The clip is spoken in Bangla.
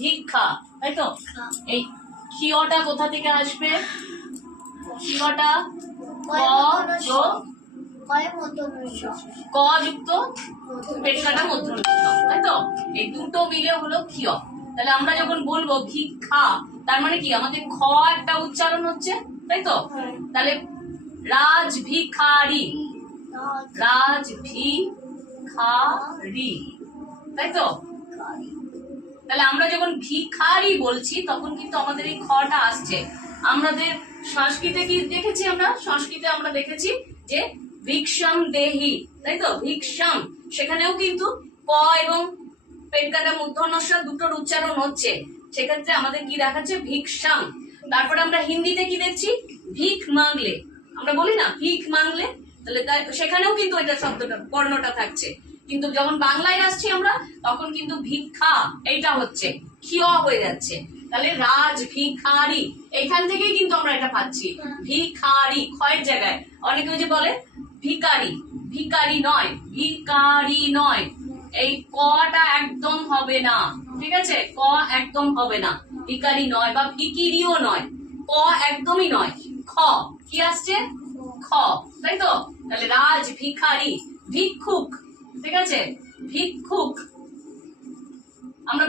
ভিক্ষা, তাই তো? এই ক্ষিয়টা কোথা থেকে আসবে? ক্ষিয়টা ক যুক্ত পেটকাটা মূর্ধন্য ষ, তাই তো? এই দুটো মিলে হলো ক্ষিয়। তাহলে আমরা যখন বলবো ভিক্ষা, তার মানে কি আমাদের খ একটা উচ্চারণ হচ্ছে, তাই তো? তাহলে রাজভিখারি, রাজভিখারি, তাই তো? তাহলে আমরা যখন ভিখারি বলছি তখন কিন্তু আমাদের এই খটা আসছে। আমাদের সংস্কৃতে কি দেখেছি? আমরা সংস্কৃতে আমরা দেখেছি যে ভিক্ষম দেহি, তাই তো? ভিক্ষম, সেখানেও কিন্তু ক এবং পেটকাটা মূর্ধন্য ষ দুটোর উচ্চারণ হচ্ছে। সেক্ষেত্রে আমাদের কি দেখাচ্ছে? ভিক্ষম। তারপরে আমরা হিন্দিতে কি দেখছি? ভিক মাংলে, আমরা বলি না ভিক মাংলে, তাহলে সেখানেও কিন্তু এটা শব্দটা বর্ণটা থাকছে। কিন্তু যখন বাংলায় আসছি আমরা তখন কিন্তু ভিক্ষা এইটা হচ্ছে ক্ষিয় হয়ে যাচ্ছে। তাহলে রাজ ভিখারি, এইখান থেকেই কিন্তু আমরা এটা পাচ্ছি ভিখারি ক্ষয়ের জায়গায়। অনেকে ওই যে বলে ভিকারি, ভিকারি নয়, ভিকারি নয়, এই কটা একদম হবে না, ঠিক আছে? ক একদম হবে না, ভিকারি নয় বা ভিকিরিও নয়, ক একদমই নয়, খ কি আসছে? খ, তাই তো? তাহলে রাজ ভিখারি, ভিক্ষুক, ঠিক আছে? ভিক্ষুক। আমরা